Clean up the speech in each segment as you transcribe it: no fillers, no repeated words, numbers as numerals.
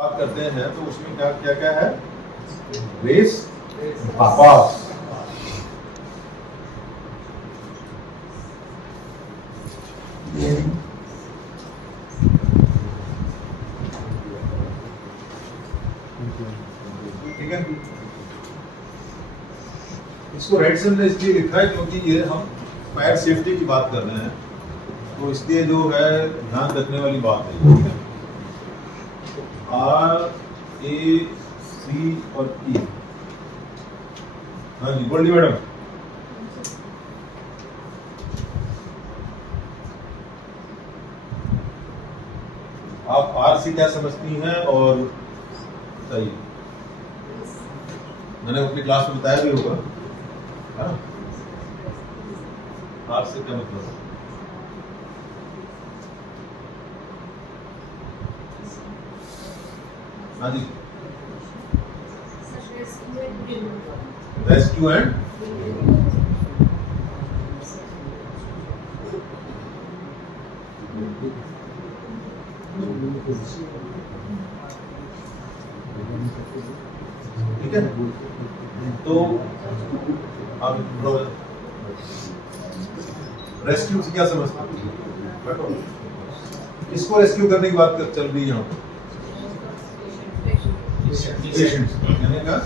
बात करते हैं तो उसमें क्या क्या क्या है? रेस पास। ठीक है, इसको रेड से हमने इसलिए लिखा है क्योंकि ये हम फायर सेफ्टी की बात कर रहे हैं, तो इसलिए जो है ध्यान रखने वाली बात है। ठीक है, आर ए सी और ई। हाँ जी बोलिए मैडम। आप आर सी क्या समझती हैं और बताइए। मैंने अपनी क्लास में बताया भी होगा, है ना? आर से क्या मतलब है? हाँ जी, रेस्क्यू एंड ठीक है। तो आप रेस्क्यू से क्या समझते हैं? इसको रेस्क्यू करने की बात चल रही है यहाँ पर, पेशेंट्स यानी का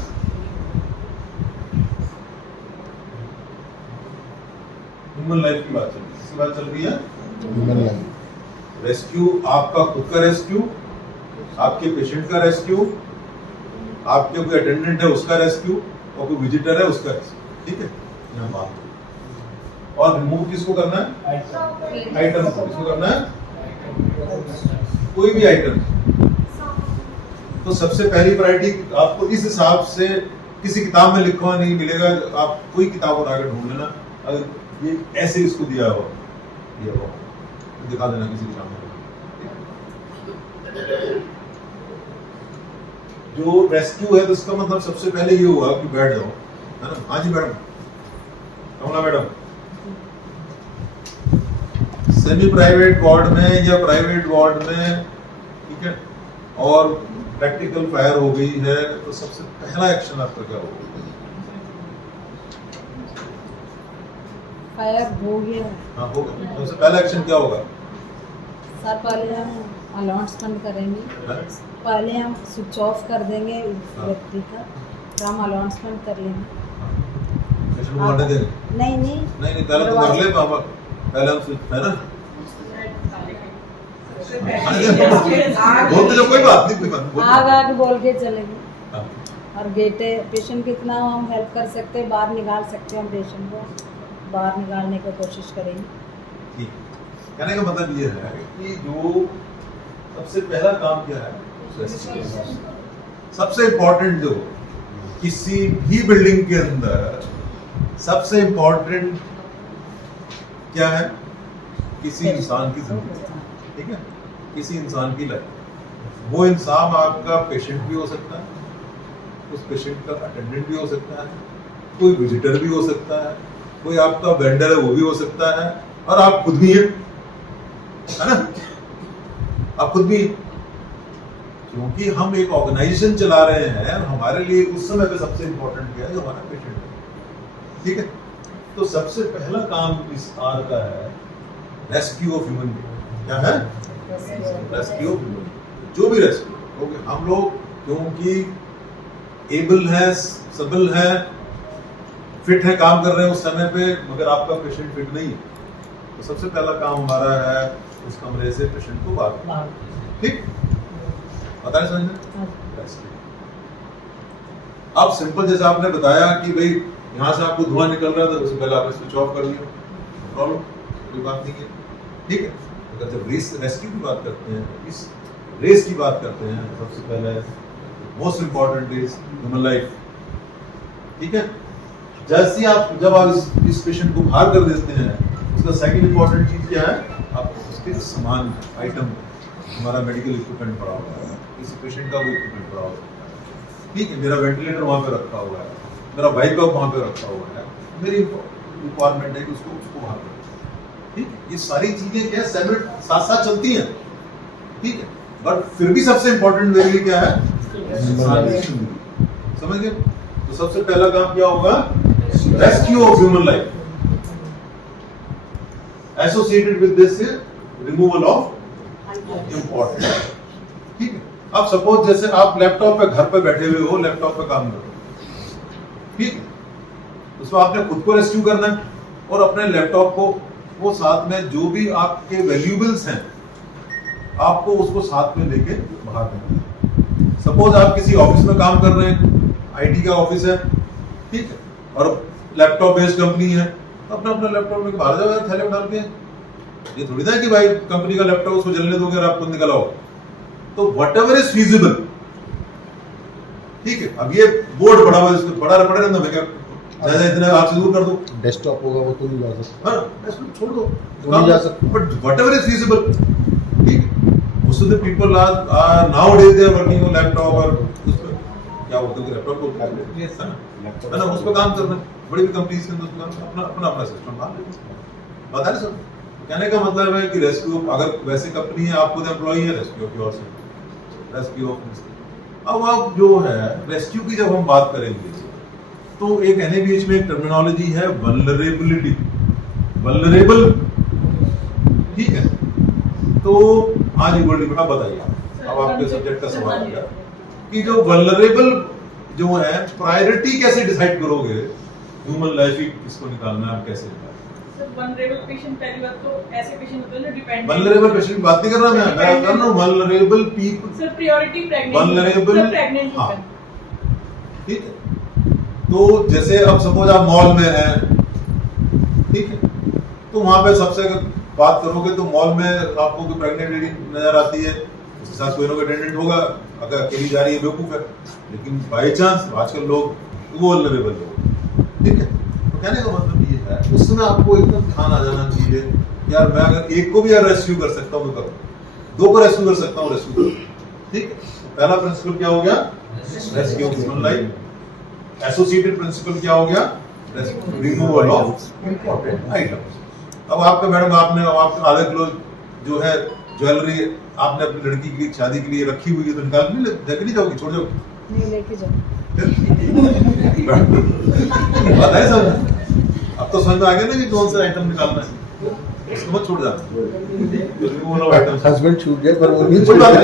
ह्यूमन लाइफ की बात चल रही है। किसकी बात चल रही है? Human life. रेस्क्यू, आपका खुद का रेस्क्यू, आपके पेशेंट का रेस्क्यू, आपके कोई अटेंडेंट है उसका रेस्क्यू, और कोई विजिटर है उसका रेस्क्यू। ठीक है, यहाँ बात। और रिमूव किसको करना है? आइटम को। किसको करना है? कोई भी आइटम। तो सबसे पहली प्रायोरिटी आपको इस हिसाब से किसी किताब में लिखा हुआ नहीं मिलेगा। आप कोई किताब उठा कर ढूंढ लेना, अगर ये ऐसे इसको दिया हो तो दिखा देना किसी किताब में। जो रेस्क्यू है तो इसका मतलब सबसे पहले ये हुआ कि बैठ जाओ, है ना? हाँ जी मैडम, कमला मैडम। सेमी प्राइवेट वार्ड में या प्राइवेट वार्ड में, ठीक है, और प्रैक्टिकल फायर हो गई है, तो सबसे पहला एक्शन आपका क्या होगा? फायर हो गया। हाँ होगा, सबसे पहला एक्शन क्या होगा? सर पहले हम अलाउंस बंद करेंगे, पहले हम स्विच ऑफ कर देंगे व्यक्ति का, तो हम अलाउंस बंद कर लेंगे। पेशेंट को मरने देंगे? नहीं नहीं नहीं, पहले तो कर ले बाबा, पहले हम स्विच, है ना? बोलते जो कोई बात नहीं, कोई बात आग आग बोल के चलेंगे। हाँ। और गेटे पेशेंट कितना हम हेल्प कर सकते हैं, बाहर निकाल सकते हैं, हम पेशेंट को बाहर निकालने की कोशिश करेंगे। ठीक, कहने का मतलब ये है कि जो सबसे पहला काम क्या है? सबसे इम्पोर्टेंट जो किसी भी बिल्डिंग के अंदर सबसे इम्पोर्टेंट क्या है? किसी इंसान की जिंदगी, ठीक है, किसी इंसान की लाइफ। वो इंसान आपका पेशेंट भी हो सकता है, उस पेशेंट का अटेंडेंट भी हो सकता है, कोई विजिटर भी हो सकता है, कोई आपका वेंडर है वो भी हो सकता है, और आप खुद भी हैं, है ना? आप खुद भी, क्योंकि हम एक ऑर्गेनाइजेशन चला रहे हैं, हमारे लिए उस समय पे सबसे इंपॉर्टेंट क्या है? जो हमारा पेशेंट है। ठीक है, तो सबसे पहला काम इस आर का है रेस्क्यू ऑफ ह्यूमन बीइंग। क्या है? रेस्क्यू ऑफ ह्यूमन, जो भी रेस्क्यू, क्योंकि हम लोग क्योंकि एबल है, सबल है, फिट है, काम कर रहे हैं उस समय पे, मगर आपका पेशेंट फिट नहीं है, तो सबसे पहला काम हमारा है उस कमरे से पेशेंट को बाहर। ठीक, पता है समझना? अब सिंपल जैसे आपने बताया कि भाई यहाँ से आपको धुआं निकल रहा था, उससे पहले आपने स्विच ऑफ कर लिया, प्रॉब्लम, कोई बात नहीं है। ठीक है, अगर जब रेस्क्यू की बात करते हैं, इस रेस की बात करते हैं, सबसे पहले most important is human life. ठीक है, जैसे आप जब आप इस पेशेंट को बाहर कर देते हैं, उसका सेकंड इंपॉर्टेंट चीज क्या है? आप उसके सामान, आइटम, हमारा मेडिकल इक्विपमेंट पड़ा हुआ है, किसी पेशेंट का वो इक्विपमेंट पड़ा हुआ है, ठीक है, मेरा वेंटिलेटर वहाँ पे रखा हुआ है, मेरा वाइपर वहाँ पे रखा हुआ है, मेरी रिक्वायरमेंट है कि उसको बाहर करें। ठीक है, ये सारी चीजें क्या साथ साथ चलती हैं। ठीक है, बट फिर भी सबसे इंपॉर्टेंट मेरे लिए क्या है, इंसान की जिंदगी। समझ गए? तो सबसे पहला काम क्या होगा, rescue of human life. Associated with this removal of important. ठीक है, अब सपोज जैसे आप लैपटॉप पे घर पे बैठे हुए हो, लैपटॉप पे काम कर रहे हो, ठीक है, उसमें आपने खुद को रेस्क्यू करना है और अपने लैपटॉप को, वो साथ में जो भी आपके वैल्यूएबल्स हैं आपको उसको साथ में लेके बाहर करना है। सपोज आप किसी ऑफिस में काम कर रहे हैं, आईटी का ऑफिस है, ठीक है, और लैपटॉप बेस्ड कंपनी है, तो अपना अपना लैपटॉप लेके बाहर जाओ थैले में डाल के। ये थोड़ी ना कि भाई कंपनी का लैपटॉप उसको जलने दोगे और आपको निकल आओ। तो वट एवर इज फीजिबल, ठीक है। अब ये बोर्ड बड़ा हुआ है, इसको बड़ा पड़े रहना, मैं क्या ज्यादा इतना आपसे दूर कर दो। डेस्कटॉप होगा वो तो नहीं जा सकता, हाँ, डेस्कटॉप छोड़ दो, तो नहीं जा सकता। But whatever is feasible, ठीक है। उससे the people are nowadays they are working on laptop, और उस पर क्या बोलते हैं, लैपटॉप को है ना, उस पर काम करना। बड़ी बड़ी कंपनीज के अंदर अपना अपना अपना सिस्टम बता रहे सर। कहने का मतलब है कि रेस्क्यू, अगर वैसे कंपनी है, आपको एम्प्लॉई है, rescue of yourself, rescue of. अब आप जो है रेस्क्यू की जब हम बात करेंगे तो एक एनएबीएच में एक टर्मिनोलॉजी है वल्नरेबिलिटी, वल्नरेबल, ठीक है। तो हाँ जी गोल्डी बेटा बताइए, अब आपके सब्जेक्ट का सवाल आ गया कि जो वल्नरेबल जो है, प्रायोरिटी कैसे डिसाइड करोगे, ह्यूमन लाइफ ही किसको निकालना है, आप कैसे निकालोगे? वल्नरेबल पेशेंट, पहली बात तो ऐसे पेशेंट होते हैं जो डिपेंडेंट। वल्नरेबल पेशेंट की बात नहीं कर रहा मैं कर रहा हूं vulnerable people. Sir priority pregnant, vulnerable, pregnant, हाँ, ठीक है। तो जैसे अब सपोज आप मॉल में हैं, ठीक है, तो वहां पे सबसे अगर बात करोगे तो मॉल में आपको कोई प्रेग्नेंट लेडी नजर आती है, उसके साथ कोई ना कोई अटेंडेंट होगा, अगर अकेली जा रही है बेवकूफ है, लेकिन बाई चांस आजकल लोग वो वल्नरेबल लोग, ठीक है। तो कहने का मतलब ये है, उस समय आपको एकदम ध्यान आ जाना चाहिए, यार मैं अगर एक को भी यार रेस्क्यू कर सकता हूँ तो करूँ, दो को रेस्क्यू कर सकता हूँ, रेस्क्यू करूँ, ठीक है। तो पहला प्रिंसिपल क्या हो गया, rescue of human life. Associated principle क्या हो गया, रिमूवल ऑफ इंपॉर्टेंट आइटम्स। अब आपका मैडम, आपने आप आधा किलो जो है ज्वेलरी आपने अपनी लड़की की शादी के लिए रखी हुई है, तो निकाल नहीं लेके नहीं जाओगी, छोड़ जाओगी? नहीं लेके जाओ। बात है सब, अब तो समझ में आ गया ना कि कौन सा आइटम निकालना है, उसको मत छोड़ जाना। हस्बैंड छूट गया पर वो नहीं कोई बात छूटा,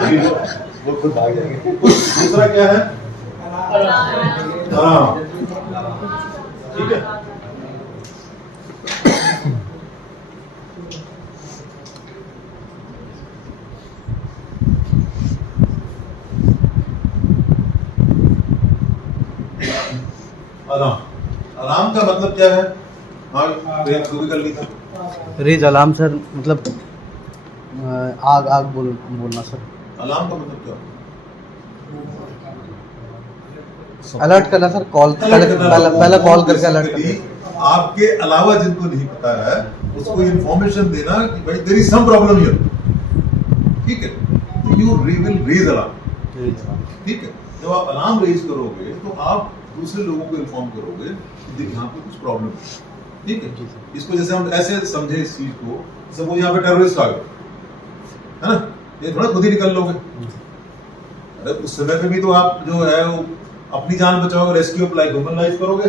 नहीं। वो खुद आ गया। दूसरा क्या है, हाँ, ठीक है। आराम, आराम का मतलब क्या है? हाँ, तू भी कर ली था। रेज अलार्म सर, मतलब आग आग बोलना सर। अलार्म का मतलब क्या? अलर्ट करना सर, कॉल पहले कॉल करके अलर्ट करना। आपके अलावा जिनको नहीं पता है उसको इन्फॉर्मेशन देना कि भाई there is some problem here, ठीक है। तो यू विल रेज अलार्म, ठीक है। जब आप अलार्म रेज करोगे तो आप दूसरे लोगों को इन्फॉर्म करोगे कि देखिए यहाँ पे कुछ प्रॉब्लम है, ठीक है। इसको जैसे हम ऐसे समझे इस चीज को, सपोज यहाँ पे टेररिस्ट आ गए, है ना, ये थोड़ा खुद ही निकल लोगे। अरे उस समय पे भी तो आप जो है वो अपनी जान बचाओगे, rescue of life, human life करोगे।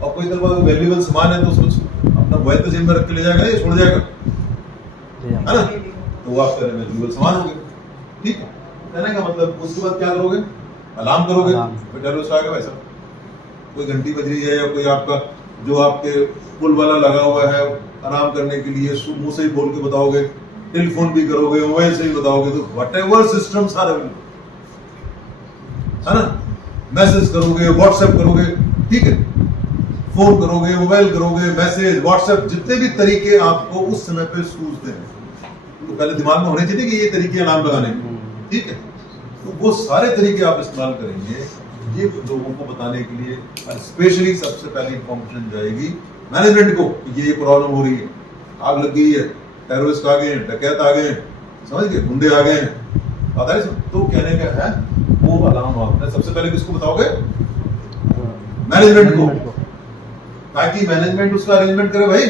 और कोई तरह का वैल्यूएबल सामान है तो उसको अपना मोबाइल तो जेब में रख के ले जाएगा, ये छोड़ जाएगा, है ना, तो वो आपका वैल्यूएबल सामान हो गया, ठीक है। कहने का मतलब उसके बाद क्या करोगे, अलार्म करोगे, कोई टेररिस्ट आ गया वैसा, कोई घंटी बज रही है या कोई आपका जो आपके पुल वाला लगा हुआ है आराम करने के लिए, मुंह से ही बोल के बताओगे, टेलीफोन भी करोगे, मोबाइल से ही बताओगे, तो व्हाटएवर सिस्टम्स आर अवेलेबल, है ना, मैसेज करोगे, व्हाट्सएप करोगे, ठीक है, फोन करोगे, मोबाइल करोगे, मैसेज, व्हाट्सएप, जितने भी तरीके आपको उस समय पे सूझते हैं, तो पहले दिमाग में होने चाहिए कि ये तरीके अलार्म लगाने के, ठीक है। तो वो सारे तरीके आप इस्तेमाल करेंगे ये लोगों को बताने के लिए, और स्पेशली सबसे पहले इंफॉर्मेशन जाएगी मैनेजमेंट को कि ये प्रॉब्लम हो रही है, आग लग गई है, टेररिस्ट आ गए हैं, डकैत आ गए हैं, समझ गए, गुंडे आ गए हैं, पता है। तो कहने का है वो अलार्म आपने सबसे पहले किसको बताओगे, मैनेजमेंट को, ताकि मैनेजमेंट उसका अरेंजमेंट करे। भाई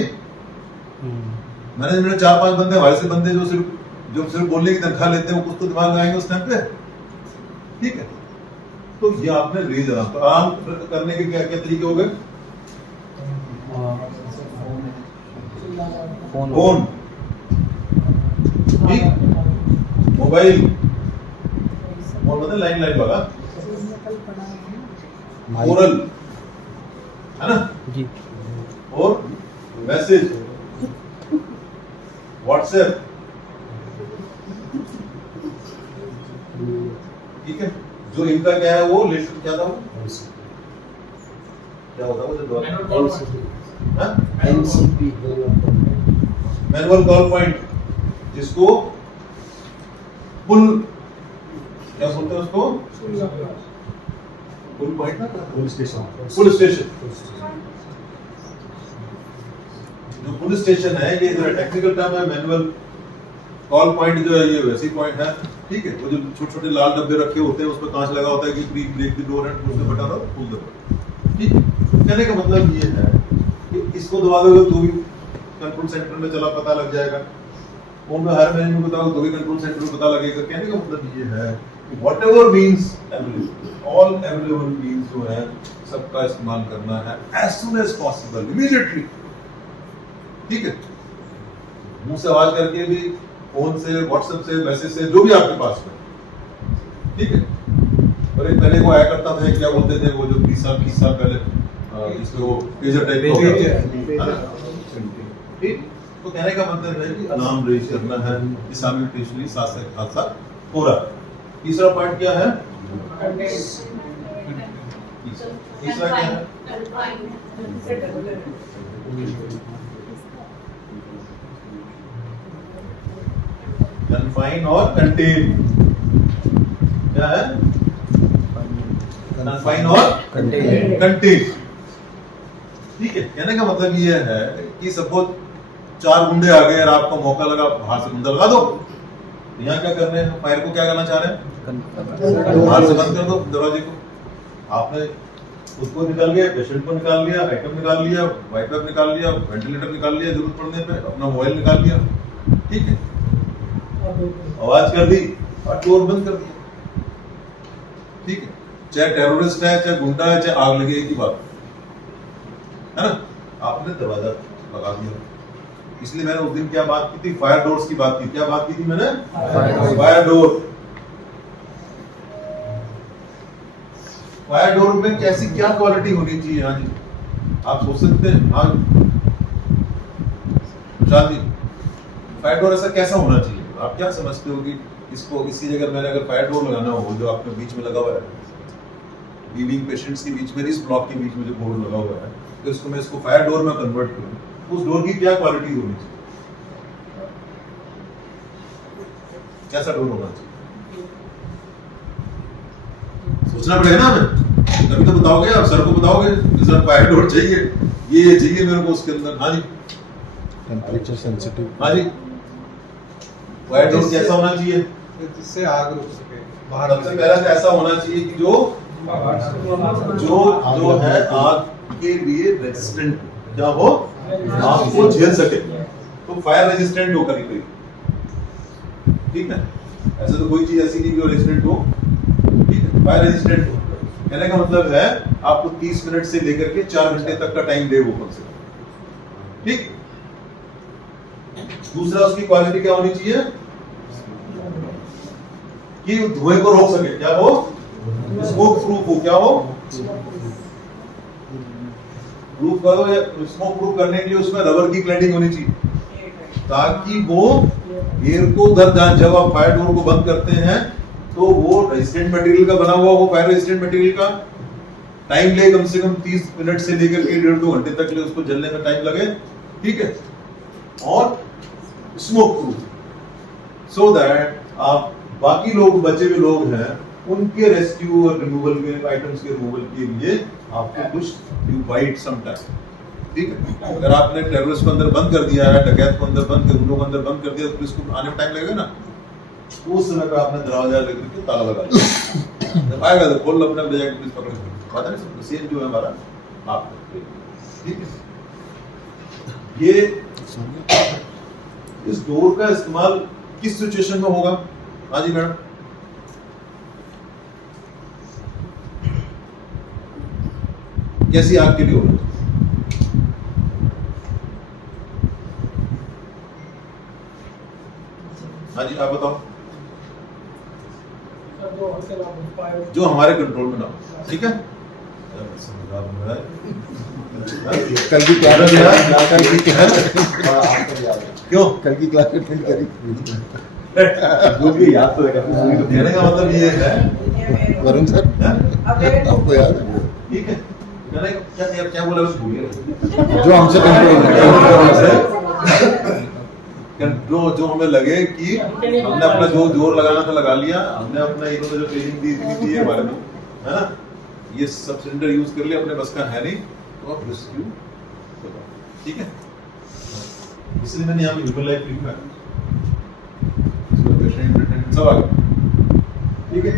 मैनेजमेंट 4-5 बंदे, हमारे से बंदे जो सिर्फ जो सिर्फ बोलने की तनख्वाह लेते हैं वो कुछ तो दिमाग लगाएंगे उस टाइम पे, ठीक है। तो ये आपने रेज आराम, तो आराम करने के क्या क्या तरीके हो गए? फोन, ठीक, मोबाइल, फोन मतलब लाइन लाइन वाला, ओरल, है ना, जी, और मैसेज, व्हाट्सएप, ठीक है। जो इनका क्या है वो लेटर क्या था वो? क्या होता है वो जो एनसीपी, मैनुअल कॉल पॉइंट, जिसको पुल क्या बोलते हैं उसको? पुल पॉइंट ना, पुलिस स्टेशन, पुलिस स्टेशन। जो पुलिस स्टेशन है ये इधर टेक्निकल टर्म है, मैनुअल कॉल पॉइंट जो है ये वैसी पॉइंट है, ठीक है। वो जो छोटे छोटे लाल डब्बे रखे होते हैं उसमें कांच लगा होता है कि please break the door and push the button और पुल द बटन, ठीक है। कहने का मतलब ये है कि इसको दबा दोगे तो भी कंट्रोल सेंटर में चला पता लग जाएगा, फोन में हर मेन्यू बताओ तो भी कंट्रोल सेंटर में पता लगेगा। कहने का मतलब ये है कि whatever means available, all available means जो है सबका इस्तेमाल करना है as soon as possible, immediately, ठीक है। मुंह से आवाज करके भी, फोन से, व्हाट्सएप से, मैसेज से, जो भी आपके पास है, ठीक है। और एक पहले वो आया करता था, क्या बोलते थे वो जो 20 साल पहले जिसको वो पेजर टाइप का होता था, ठीक। तो कहने का मतलब है कि अलार्म रेज करना है साइमल्टेनियसली, साथ साथ हादसा हो रहा है। तीसरा पार्ट क्या है? तीसरा क्या है? कन्फाइन और कंटेन। क्या है? कन्फाइन और कंटेन, ठीक है। कहने का मतलब ये है कि सपोज 4 गुंडे आ गए और आपको मौका लगा बाहर से गुंडा लगा दो, तो यहाँ क्या करने हैं? फायर को क्या करना चाह रहे हैं? बाहर से बंद कर दो दरवाजे को। आपने उसको निकाल लिया, पेशेंट को निकाल लिया, आइटम निकाल लिया, वाइपर निकाल लिया, वेंटिलेटर निकाल लिया, जरूरत पड़ने पे अपना मोबाइल निकाल लिया, ठीक है। आवाज कर दी और डोर बंद कर दिया, ठीक है। चाहे टेररिस्ट है, चाहे गुंडा है, चाहे आग लगे, एक ही बात है ना, आपने दरवाजा लगा दिया। इसलिए मैंने उस दिन क्या बात की थी? फायर डोर्स की बात की। क्या बात की थी मैंने? Fire door. फायर डोर में कैसी क्या क्वालिटी होनी चाहिए? हाँ जी, आप सोच सकते हैं। हाँ जी, फायर डोर ऐसा कैसा होना चाहिए? आप क्या समझते हो कि इसको इसी जगह मैंने अगर फायर डोर लगाना हो जो आपके बीच में लगा हुआ है, लीविंग पेशेंट्स के बीच में, इस ब्लॉक के बीच में जो बोर्ड लगा हुआ है, तो इसको मैं इसको फायर डोर में कन्वर्ट करूं, उस डोर की क्या क्वालिटी होनी चाहिए? कैसा डोर होना चाहिए? सोचना पड़ेगा ना हमें, तभी तो बताओगे आप, सर को बताओगे कि सर फायर डोर चाहिए, ये चाहिए मेरे को उसके अंदर। हाँ जी, टेम्परेचर सेंसिटिव। हाँ जी, फायर डोर कैसा होना चाहिए? जिससे आग रुक सके बाहर। सबसे पहला तो ऐसा होना चाहिए कि जो है आग के लिए रेजिस्टेंट, क्या हो, आग को झेल सके, तो फायर रेजिस्टेंट हो करीब, ठीक है। ऐसे तो कोई चीज ऐसी नहीं जो रेजिस्टेंट हो, ठीक है, फायर रेजिस्टेंट हो। कहने का मतलब है आपको 30 मिनट से लेकर के 4 घंटे तक का टाइम दे वो कम से कम, ठीक। दूसरा उसकी क्वालिटी क्या होनी चाहिए कि धुएं को रोक सके, क्या हो, स्मोक प्रूफ हो, क्या हो, प्रूफ करो, या स्मोक प्रूफ करने के लिए उसमें रबर की क्लैडिंग होनी चाहिए, ताकि वो एयर को उधर, जब आप फायर डोर को बंद करते हैं तो वो रेजिस्टेंट मटेरियल का बना हुआ हो, फायर रेजिस्टेंट मटेरियल का, टाइम ले कम से कम 30 मिनट से लेकर के 1.5-2 घंटे तक ले उसको जलने में टाइम लगे, ठीक है। और स्मोक प्रूफ, सो दैट आप बाकी लोग, बचे हुए लोग हैं, उनके रेस्क्यू और रिमूवल के आइटम्स के रिमूवल के लिए आपको कुछ यू वाइट सम टाइम, ठीक है। अगर आपने टेररिस्ट को अंदर बंद कर दिया है, डकैत को अंदर बंद कर, उन लोगों को अंदर बंद कर दिया, तो पुलिस को आने में टाइम लगेगा ना, उस समय पे आपने दरवाजा लेकर के ताला लगा दिया, जब आएगा तो खोल अपने ले जाके पुलिस पकड़ के, बात है ना, सेम जो है हमारा आप, ठीक है। ये इस डोर का इस्तेमाल किस सिचुएशन में होगा? हाँ जी मैडम। कैसी आग के लिए होगा? हाँ जी आप बताओ। जो हमारे कंट्रोल में ना हो, ठीक है? कल की क्या क्यों? कल की क्लास अटेंड करी जो भी याद तो है, कहने का मतलब ये है, वरुण सर आपको याद है ठीक है? कहने का क्या बोला बस भूल गया। जो हमसे जो हमें लगे कि हमने अपना जो जोर लगाना था लगा लिया, हमने अपना इन्होंने जो ट्रेनिंग दी थी ये बारे में, है ना, ये सब सिलेंडर यूज कर लिया, अपने बस का है नहीं तो आप रेस्क्यू करो, ठीक है? इसलिए मैंने यहाँ पे ह्यूमन लाइफ लिखा है, सब आ गया, ठीक है?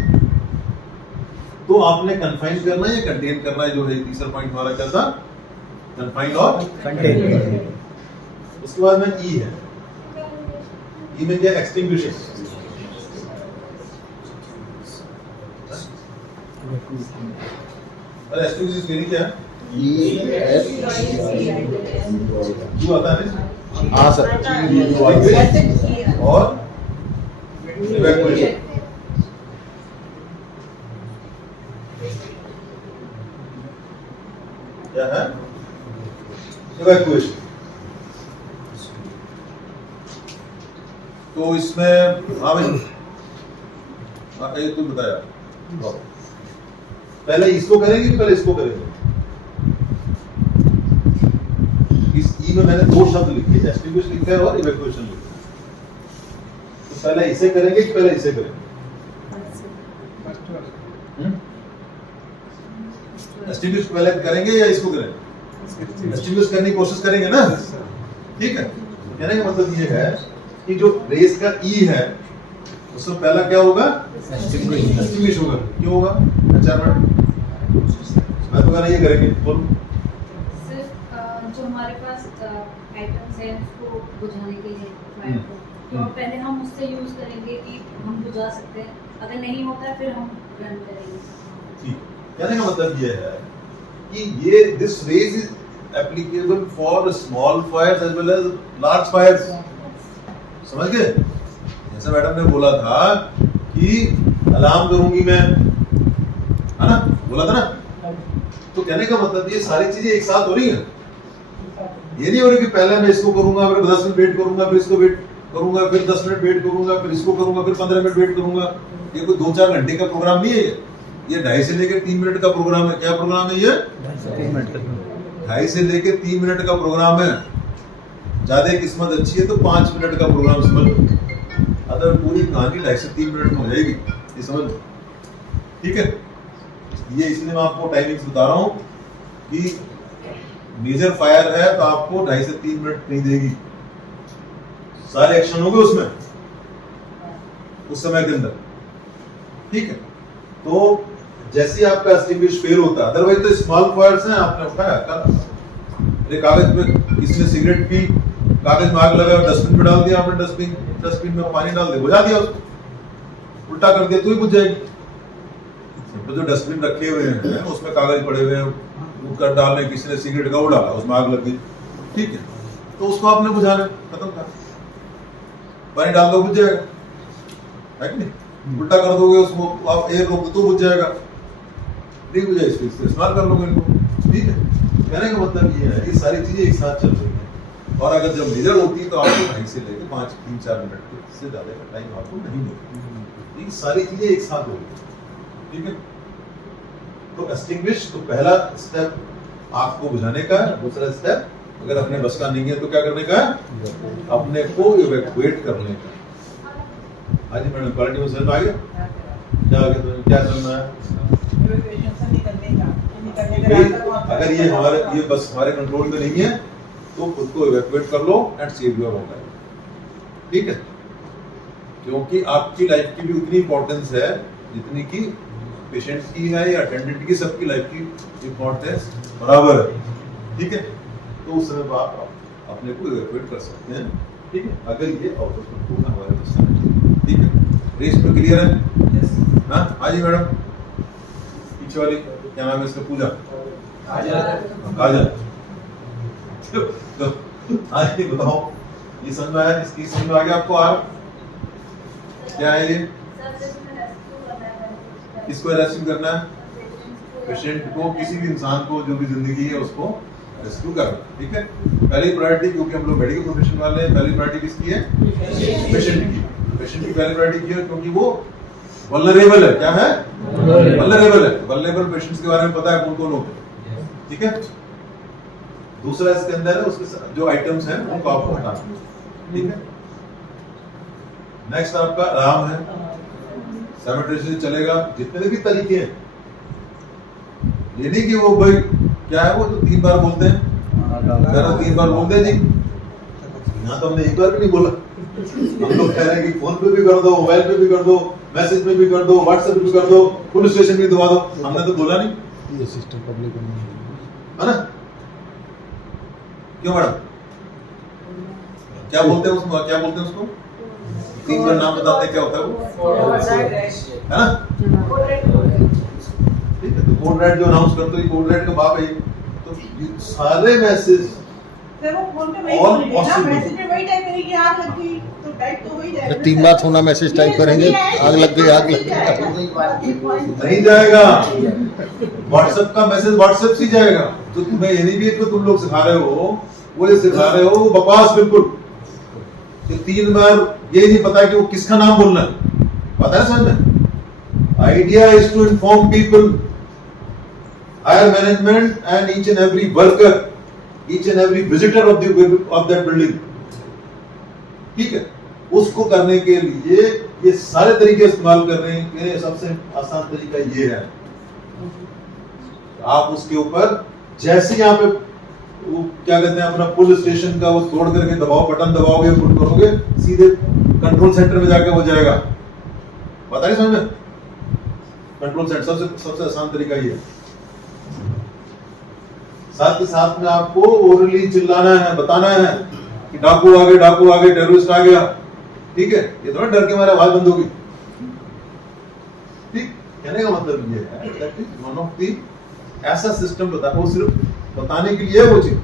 तो आपने कन्फाइन करना है या कंटेन करना है, जो है तीसरा पॉइंट हमारा क्या था? कन्फाइन और कंटेन। उसके बाद में ई है, ई में क्या? एक्सटिंग्विशिंग। अरे एक्सटिंग्विशिंग स्पेलिंग क्या है? जो आता है ना? हाँ सर और evacuation। क्या है? evacuation। तो इसमें हाँ भाई, ये तो बताया। पहले इसको करेंगे कि पहले इसको करेंगे? इस ई में मैंने दो शब्द लिखे, एक्सटिंग्विश लिखा है और इवैक्यूएशन लिखा है। तो पहले इसे करेंगे कि पहले इसे करेंगे? एक्सटिंग्विश पहले करेंगे या इसको करेंगे? एक्सटिंग्विश करने की कोशिश करेंगे ना, ठीक है? तो कहने का मतलब ये है कि जो रेस का ई है उसमें पहला क्या होगा? एक्सटिंग्विश होगा। क्यों होगा? अच्छा मैडम मैं तो कहना ये करेंगे, बोलो। जो हमारे पास आइटम्स हैं उसको बुझाने के लिए फायर को, तो पहले हम उससे यूज करेंगे कि हम बुझा सकते हैं, अगर नहीं होता है फिर हम रन करेंगे। ठीक, कहने का मतलब ये है कि ये this race is applicable for small fires as well as large fires. समझ गए? जैसे मैडम ने बोला था कि अलार्म करूंगी मैं, है ना, बोला था ना? तो कहने का मतलब ये सारी चीजें एक साथ हो रही हैं। ये नहीं हो रही कि पहले मैं इसको करूंगा, फिर 10 मिनट वेट करूंगा, फिर इसको वेट करूंगा, फिर 10 मिनट वेट करूंगा, फिर इसको करूंगा, फिर 15 मिनट वेट करूंगा। ये कोई 2-4 घंटे का प्रोग्राम नहीं है, ये 2.5 से लेकर 3 मिनट का प्रोग्राम है। क्या प्रोग्राम है ये? 2.5 से लेकर 3 मिनट का प्रोग्राम है। ज्यादा किस्मत अच्छी है तो 5 मिनट का प्रोग्राम समझ लो, अगर पूरी कहानी 2.5 से 3 मिनट में हो जाएगी, ये समझ लो, ठीक है? ये इसलिए मैं आपको टाइमिंग्स बता रहा हूं कि मेजर फायर है तो आपको 2.5 से 3 मिनट नहीं देगी, सारे एक्शन होंगे उसमें उस समय के अंदर, ठीक है? तो जैसे ही आपका एक्सटिंग्विश फेल होता है, अदरवाइज तो स्मॉल फायर्स हैं, आपने उठाया कागज में किसने सिगरेट पी, कागज में आग लगाया, डस्टबिन में डाल दिया आपने, डस्टबिन में पानी डाल दिया, बुझा दिया उसको, उल्टा कर दिया तो ही बुझ जाएगी। तो जो डस्टबिन रखे हुए हैं उसमें कागज पड़े हुए हैं, कर डालने, किसी ने सिगरेट का वो डाला, उसमें आग लग गई, ठीक है? तो उसको आपने बुझाना, खत्म कर, पानी डाल दो बुझ जाएगा, है कि नहीं? उल्टा कर दोगे उसको, आप एयर रोक दो तो बुझ जाएगा, नहीं बुझा इसको इस्तेमाल कर लोगे इनको, ठीक है? कहने का मतलब ये है ये सारी चीजें एक साथ चल रही हैं, और अगर जब मेजर होती है तो आपको 2.5 से लेकर 5-3-4 मिनट से ज्यादा का टाइम आपको नहीं मिलता। ये सारी चीजें एक साथ हो रही है, ठीक है? तो एक्सटिंग्विश तो पहला स्टेप आपको बुझाने का है, दूसरा स्टेप अगर अपने बस का नहीं है तो क्या करने का है? अपने को इवैक्यूएट करने का। हाँ जी मैडम, क्वालिटी में समझ आ गया? क्या आगे क्या करना है? अगर ये बस हमारे कंट्रोल में नहीं है तो खुद को इवैक्यूएट कर लो and save your own life, ठीक है? क्योंकि आपकी लाइफ की भी उतनी इंपॉर्टेंस है जितनी की पेशेंट्स की है या अटेंडेंट की, सबकी लाइफ की इंपॉर्टेंस बराबर है, ठीक है? तो उस समय आप अपने को इवैक्यूएट कर सकते हैं ठीक है, अगर ये आउट ऑफ कंट्रोल हमारे पास है, ठीक है। रेस में क्लियर है? हाँ, हाँ जी मैडम, पीछे वाली क्या नाम है इसका? पूजा, काजल। तो आज ये बताओ, ये समझ में आया? इसकी समझ में आ गया आपको? आर क्या है ये? किसको रेस्क्यू करना है? पेशेंट को, किसी भी इंसान को जो भी जिंदगी है उसको रेस्क्यू करना, ठीक है। पहली प्रायोरिटी, क्योंकि हम लोग मेडिकल प्रोफेशन वाले हैं, पहली प्रायोरिटी किसकी है? पेशेंट की। पेशेंट की पहली प्रायोरिटी क्यों है? क्योंकि वो वल्नरेबल है। क्या है? वल्नरेबल है। वल्नरेबल पेशेंट्स के बारे में पता है कौन कौन होते हैं, ठीक है। दूसरा इसके अंदर है, उसके जो आइटम्स हैं उनको आपको हटाना, ठीक है। नेक्स्ट आपका आराम है, सैनिटेशन चलेगा, जितने भी तरीके हैं। ये नहीं कि वो भाई क्या है, वो तो 3 बार बोलते हैं, 3 बार बोलते हैं जी। यहाँ तो हमने एक बार भी नहीं बोला। हम लोग कह रहे हैं कि फोन पे भी कर दो, मोबाइल पे भी कर दो, मैसेज में भी कर दो, व्हाट्सएप पे भी कर दो, पुलिस स्टेशन भी दबा दो। हमने तो बोला नहीं, ये सिस्टम पब्लिक में है ना? क्यों मैडम? क्या बोलते हैं उसको? क्या बोलते हैं उसको? 3 बार नाम बताते हैं, क्या होता है वो, है ना? ठीक है, तो कोड रेड जो अनाउंस करते हैं, कोड रेड का बाप है। तो ये सारे मैसेज सर वो फोन पे वही और बोल रही है ना, possible। मैसेज में वही टाइप करेगी आग लग गई तो टाइप तो वही जाएगा। 3 बार थोड़ा मैसेज टाइप करेंगे, आग लग गई, आग लग गई। नहीं जाएगा। व्हाट्सएप का मैसेज व्हाट्सएप से जाएगा। तो तुम्हें ये नहीं भी तो तुम लोग सिखा रहे हो, वो ये सिखा रहे हो, बकवास बिल्कुल। तो 3 बार ये नहीं पता कि वो किसका नाम बोलना है, पता है समझ में? Idea is to inform people, higher management and each and every worker, each and every visitor of that building, ठीक है। उसको करने के लिए ये सारे तरीके इस्तेमाल कर रहे हैं। मेरे सबसे आसान तरीका ये है, आप उसके ऊपर जैसे यहाँ पे वो क्या कहते हैं अपना पुलिस स्टेशन का वो तोड़ करके दबाओ, बटन दबाओगे, पुट करोगे, सीधे कंट्रोल सेंटर में जाके हो जाएगा। पता है समझ में? कंट्रोल सेंटर सबसे आसान तरीका ये है। साथ के साथ में आपको ओरली चिल्लाना है, बताना है कि डाकू आ गए, टेररिस्ट आ गया, ठीक है। ये थोड़ा डर के मारे आवाज बंद होगी, ठीक। कहने का मतलब ये है that is one of the ऐसा सिस्टम बता, वो सिर्फ बताने के लिए वो चीज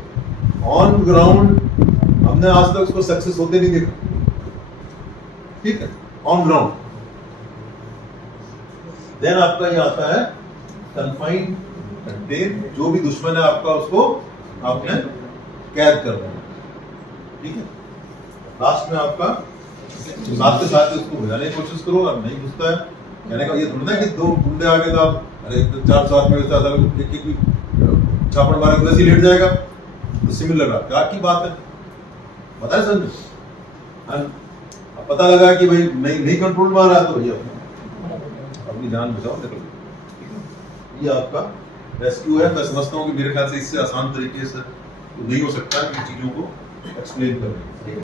ऑन ग्राउंड हमने आज तक उसको सक्सेस होते नहीं देखा, ठीक है, ऑन ग्राउंड। देन आपका ये आता है कन्फाइन, कंटेन, जो भी दुश्मन है आपका उसको आपने कैद करना है, ठीक है। लास्ट में आपका साथ के साथ उसको बुझाने की कोशिश करो, और नहीं बुझता है कहने का ये थोड़ा ना कि 2 गुंडे आ गए तो आप अरे 400 आदमी के साथ एक छापड़ मारे तो वैसे ही लेट जाएगा, तो सिमिलर क्या की बात है, बताए समझ। अब पता लगा कि भाई नहीं कंट्रोल में आ रहा, तो भैया अपनी जान बचाओ, निकलो, ठीक है। ये आपका रेस्क्यू है। मैं समझता हूँ कि मेरे ख्याल से इससे आसान तरीके से तो नहीं हो सकता इन चीजों को एक्सप्लेन करना, ठीक है।